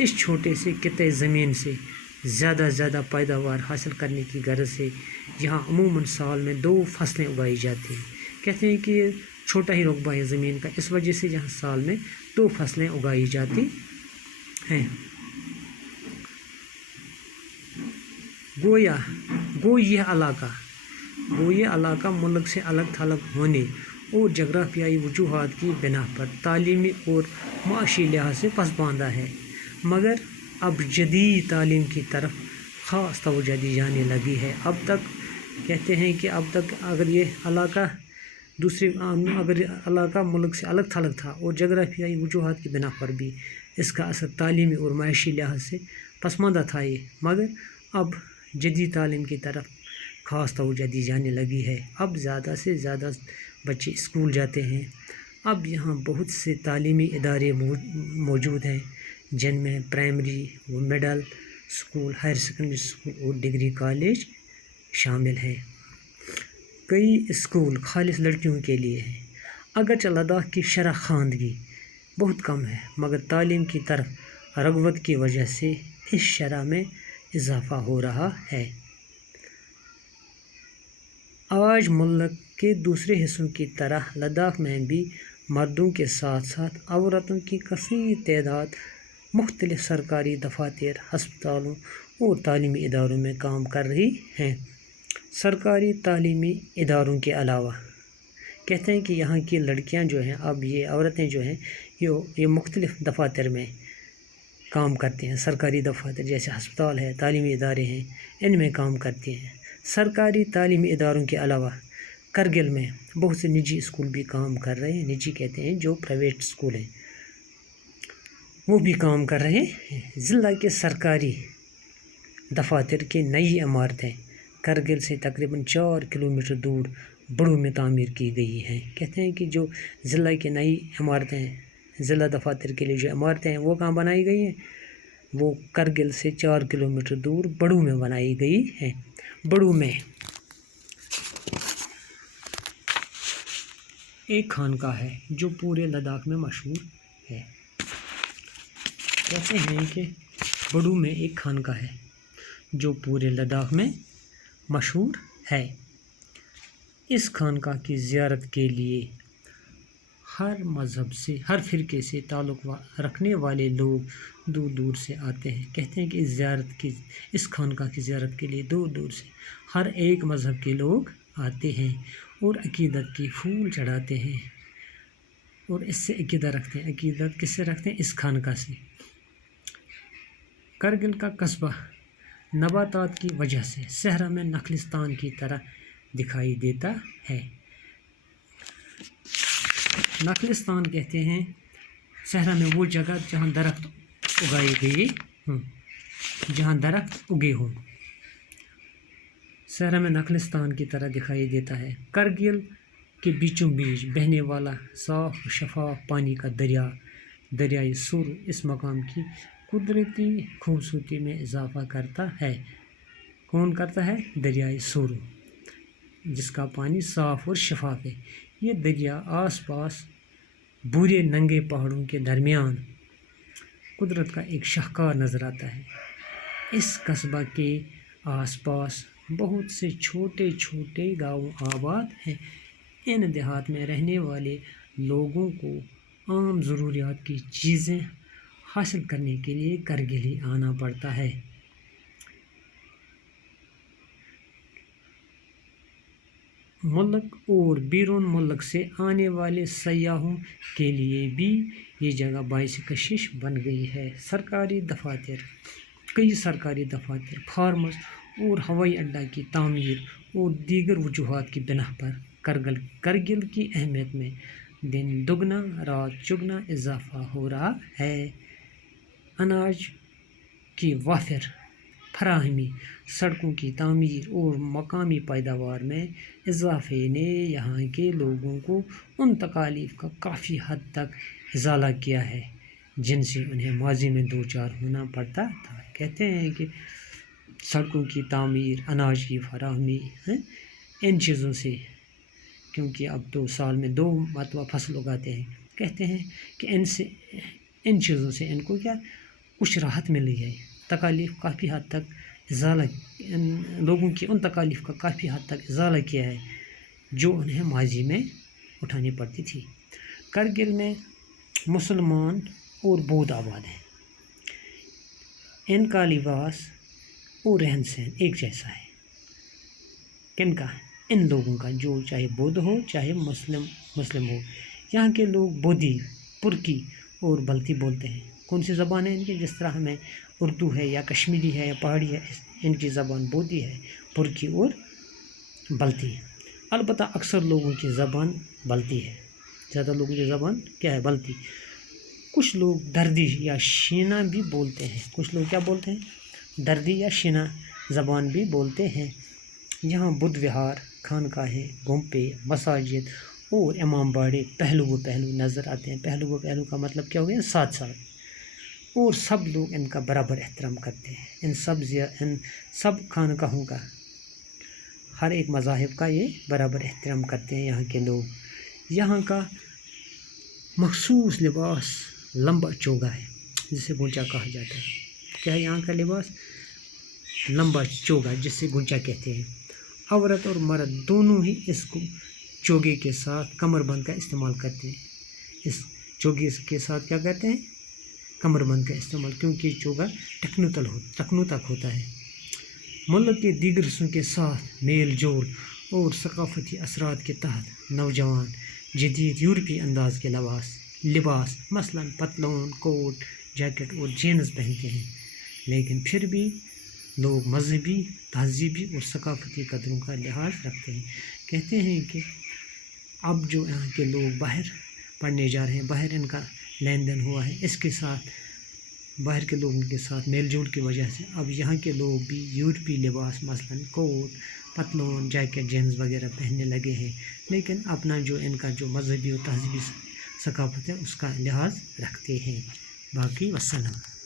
اس چھوٹے سے قطعے زمین سے زیادہ پیداوار حاصل کرنے کی غرض سے یہاں عموماً سال میں 2 فصلیں اگائی جاتی ہیں۔ کہتے ہیں کہ یہ چھوٹا ہی رقبہ ہے زمین کا، اس وجہ سے یہاں سال میں 2 فصلیں اگائی جاتی ہیں۔ گو یہ علاقہ ملک سے الگ تھلگ ہونے اور جغرافیائی وجوہات کی بنا پر تعلیمی اور معاشی لحاظ سے پسماندہ ہے، مگر اب جدید تعلیم کی طرف خاص توجہ دی جانے لگی ہے۔ اب تک کہتے ہیں کہ اگر یہ علاقہ ملک سے الگ تھلگ تھا اور جغرافیائی وجوہات کی بنا پر بھی اس کا اثر تعلیمی اور معاشی لحاظ سے پسماندہ تھا مگر اب جدید تعلیم کی طرف خاص توجہ دی جانے لگی ہے۔ اب زیادہ سے زیادہ بچے اسکول جاتے ہیں۔ اب یہاں بہت سے تعلیمی ادارے موجود ہیں جن میں پرائمری و middle school, higher secondary school اور ڈگری کالج شامل ہیں۔ کئی اسکول خالص لڑکیوں کے لیے ہیں۔ اگرچہ لداخ کی شرح خواندگی بہت کم ہے، مگر تعلیم کی طرف رغبت کی وجہ سے اس شرح میں اضافہ ہو رہا ہے۔ آج ملک کے دوسرے حصوں کی طرح لداخ میں بھی مردوں کے ساتھ ساتھ عورتوں کی کثیر تعداد مختلف سرکاری دفاتر، ہسپتالوں اور تعلیمی اداروں میں کام کر رہی ہیں۔ سرکاری تعلیمی اداروں کے علاوہ کہتے ہیں کہ یہاں کی لڑکیاں جو ہیں، اب یہ عورتیں جو ہیں یہ مختلف دفاتر میں کام کرتے ہیں۔ سرکاری دفاتر جیسے ہسپتال ہے، تعلیمی ادارے ہیں، ان میں کام کرتی ہیں۔ سرکاری تعلیمی اداروں کے علاوہ کرگل میں بہت سے نجی اسکول بھی کام کر رہے ہیں۔ نجی کہتے ہیں جو پرائیویٹ اسکول ہیں، وہ بھی کام کر رہے ہیں۔ ضلع کے سرکاری دفاتر کی نئی عمارتیں کرگل سے تقریباً 4 کلومیٹر دور بڑو میں تعمیر کی گئی ہیں۔ کہتے ہیں کہ جو ضلع کی نئی عمارتیں، ضلع دفاتر کے لیے جو عمارتیں ہیں وہ کہاں بنائی گئی ہیں؟ وہ کرگل سے 4 کلومیٹر دور بڑو میں بنائی گئی ہیں۔ بڑو میں ایک خانقاہ ہے جو پورے لداخ میں مشہور ہے۔ کہتے ہیں کہ بڑو میں ایک خانقاہ ہے جو پورے لداخ میں مشہور ہے۔ اس خانقاہ کی زیارت کے لیے ہر مذہب سے، ہر فرقے سے تعلق رکھنے والے لوگ دور دور سے آتے ہیں۔ کہتے ہیں کہ اس خانقاہ کی زیارت کے لیے دور دور سے ہر ایک مذہب کے لوگ آتے ہیں اور عقیدت کی پھول چڑھاتے ہیں اور اس سے عقیدہ رکھتے ہیں۔ عقیدت کس سے رکھتے ہیں؟ اس خانقاہ سے۔ کرگل کا قصبہ نباتات کی وجہ سے صحرا میں نخلستان کی طرح دکھائی دیتا ہے۔ نخلستان کہتے ہیں صحرا میں وہ جگہ جہاں درخت اگائے گئے ہوں، جہاں درخت اگے ہوں، صحرا میں نخلستان کی طرح دکھائی دیتا ہے۔ کرگل کے بیچوں بیچ بہنے والا صاف و شفاف پانی کا دریائے سورو اس مقام کی قدرتی خوبصورتی میں اضافہ کرتا ہے۔ کون کرتا ہے؟ دریائے سورو، جس کا پانی صاف اور شفاف ہے۔ یہ دریا آس پاس بورے ننگے پہاڑوں کے درمیان قدرت کا ایک شاہکار نظر آتا ہے۔ اس قصبہ کے آس پاس بہت سے چھوٹے چھوٹے گاؤں آباد ہیں۔ ان دیہات میں رہنے والے لوگوں کو عام ضروریات کی چیزیں حاصل کرنے کے لیے کرگل ہی آنا پڑتا ہے۔ ملک اور بیرون ملک سے آنے والے سیاحوں کے لیے بھی یہ جگہ باعث کشش بن گئی ہے۔ کئی سرکاری دفاتر، فارمز اور ہوائی اڈہ کی تعمیر اور دیگر وجوہات کی بنا پر کرگل کی اہمیت میں دن دگنا رات چگنا اضافہ ہو رہا ہے۔ اناج کی وافر فراہمی، سڑکوں کی تعمیر اور مقامی پیداوار میں اضافے نے یہاں کے لوگوں کو ان تکالیف کا کافی حد تک ازالہ کیا ہے جن سے انہیں ماضی میں دوچار ہونا پڑتا تھا۔ کہتے ہیں کہ سڑکوں کی تعمیر، اناج کی فراہمی، ان چیزوں سے، کیونکہ اب تو سال میں 2 مرتبہ فصل اگاتے ہیں، کہتے ہیں کہ ان چیزوں سے ان کو کچھ راحت ملی ہے، تکالیف کافی حد تک ازالہ، لوگوں کی ان تکالیف کا کافی حد تک ازالہ کیا ہے جو انہیں ماضی میں اٹھانی پڑتی تھی۔ کرگل میں مسلمان اور بودھ آباد ہیں، ان کا لباس اور رہن سہن ایک جیسا ہے۔ کن کا؟ ان لوگوں کا، جو چاہے بودھ ہو چاہے مسلم ہو۔ یہاں کے لوگ بودھی، پرکی اور بلتی بولتے ہیں۔ کون سی زبان ہے ان کی؟ جس طرح ہمیں اردو ہے یا کشمیری ہے یا پہاڑی ہے، ان کی زبان بودھی ہے، پرکی اور بلتی ہے۔ البتہ اکثر لوگوں کی زبان بلتی ہے، زیادہ لوگوں کی زبان کیا ہے؟ بلتی۔ کچھ لوگ دردی یا شینا بھی بولتے ہیں۔ کچھ لوگ کیا بولتے ہیں؟ دردی یا شینا زبان بھی بولتے ہیں۔ یہاں بدھ وہار، خانقاہیں، گھومپے، مساجد اور امام باڑے پہلو نظر آتے ہیں۔ پہلو کا مطلب کیا ہو گیا؟ ساتھ ساتھ، اور سب لوگ ان کا برابر احترام کرتے ہیں۔ ان سب خانقاہوں کا، ہر ایک مذاہب کا یہ برابر احترام کرتے ہیں یہاں کے لوگ۔ یہاں کا مخصوص لباس لمبا چوگا ہے، جسے گونچا کہا جاتا ہے۔ کیا ہے یہاں کا لباس؟ لمبا چوگا، جسے گونچا کہتے ہیں۔ عورت اور مرد دونوں ہی اس کو چوگے کے ساتھ کمر بند کا استعمال کرتے ہیں۔ اس چوگے کے ساتھ کیا کرتے ہیں؟ کمر بند کا استعمال، کیونکہ یہ چوگا ٹخنوں تک ہوتا ہے۔ ملک کے دیگر حصوں کے ساتھ میل جول اور ثقافتی اثرات کے تحت نوجوان جدید یورپی انداز کے لباس مثلاً پتلون، کوٹ، جیکٹ اور جینز پہنتے ہیں، لیکن پھر بھی لوگ مذہبی، تہذیبی اور ثقافتی قدروں کا لحاظ رکھتے ہیں۔ کہتے ہیں کہ اب جو یہاں کے لوگ باہر پڑھنے جا رہے ہیں، باہر ان کا لین دین ہوا ہے، اس کے ساتھ باہر کے لوگوں کے ساتھ میل جول کی وجہ سے اب یہاں کے لوگ بھی یورپی لباس مثلاً کوٹ، پتلون، جیکٹ، جینز وغیرہ پہننے لگے ہیں، لیکن اپنا جو ان کا جو مذہبی اور تہذیبی ثقافت ہے اس کا لحاظ رکھتے ہیں۔ باقی وسلام۔